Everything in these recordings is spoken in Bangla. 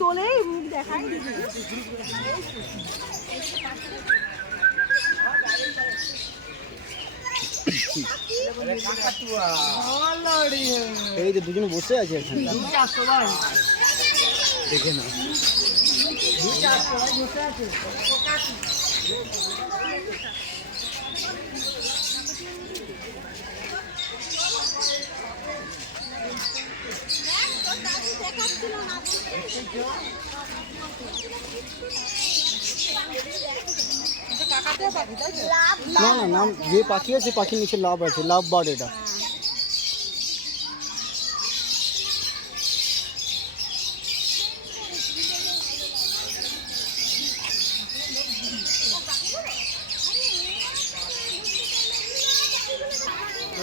তোলেই মুখ দেখাই এই যে দুজনে বসে আছে দেখে না না না নাম যে পাখি আছে পাখির নিচে লাভ আছে লাভ বার্ড এটা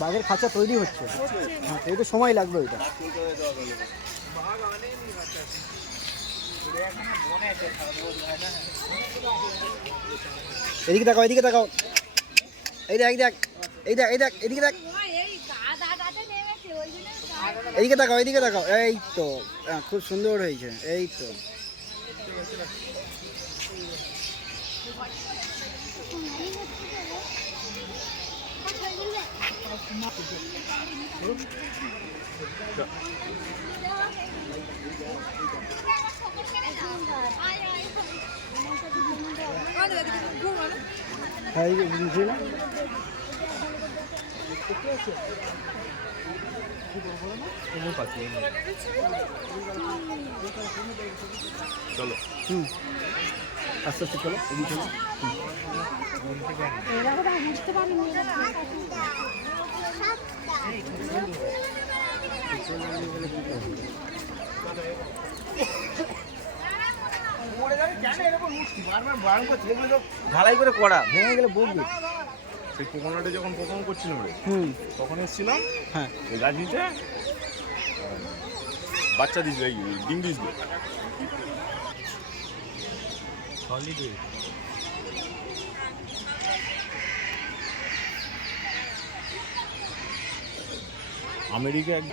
বাঘের খাঁচা তৈরি হচ্ছে। তো সময় লাগবে এটা। এদিকে দেখো এদিকে তাকাও। এই দেখ দেখ, এই দেখ এই দেখ, এদিকে দেখ। এদিকে দেখো এদিকে তাকাও। এই তো খুব সুন্দর হয়েছে। এই তো। না হুম আস্তে আস্তে চলো এদিকে চলো এরা বুঝতে পারিনি। ঢালাই করে করা ভেঙে গেলে বলবি সেই কোকোনাটে যখন প্রথম করছিলাম রে হুম। তখন এসেছিলাম হ্যাঁ। এই গাছ নিতে বাচ্চা দিয়েছিল ডিম দিয়েছিল আমেরিকা এক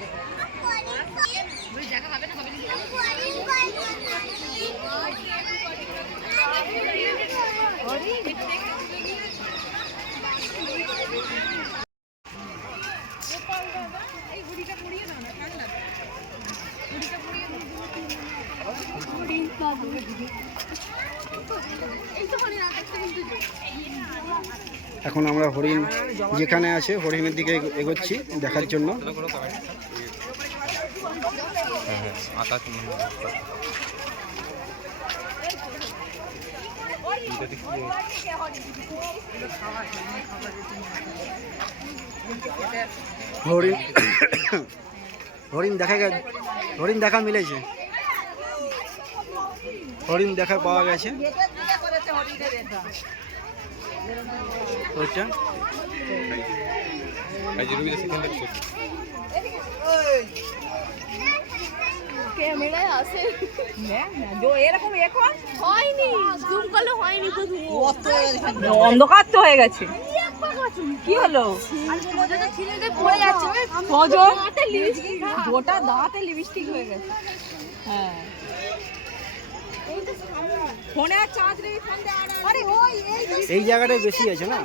এখন আমরা হরিণ যেখানে আছে, হরিণের দিকে এগো- এগোচ্ছি দেখার জন্য। হরিণ হরিণ দেখা গেছে। হরিণ দেখা মিলেছে। হরিণ দেখা পাওয়া গেছে। ওইটা? ক্যামেরায় আসে না, না, এরকম এখন? হয়নি জুম করলে হয়নি তো অন্ধকার তো হয়ে গেছে। কি হলো? গোটা দাঁতে লিপস্টিক হয়ে গেছে। হ্যাঁ। ফোনে আর চার্জ নেই ফোন দে আর আর- আরে ওই এই জায়গাটায় বেশি আছে না।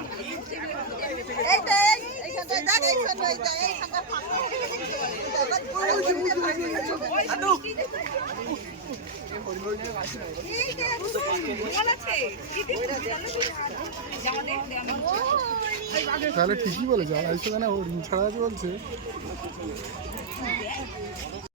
তাহলে ঠিকই বলেছে আড়াইশো খানা হরিণ ছাড়া আছে বলছে